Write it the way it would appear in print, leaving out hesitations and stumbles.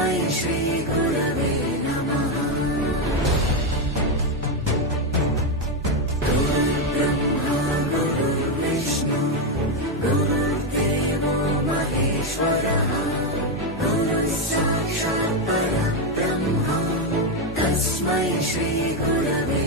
तस्मै श्रीगुरवे नमः। गुरुर्ब्रह्मा गुरुर्विष्णु गुरुर्देवो महेश्वरः गुरुः साक्षात् परब्रह्म तस्मै श्रीगुरवे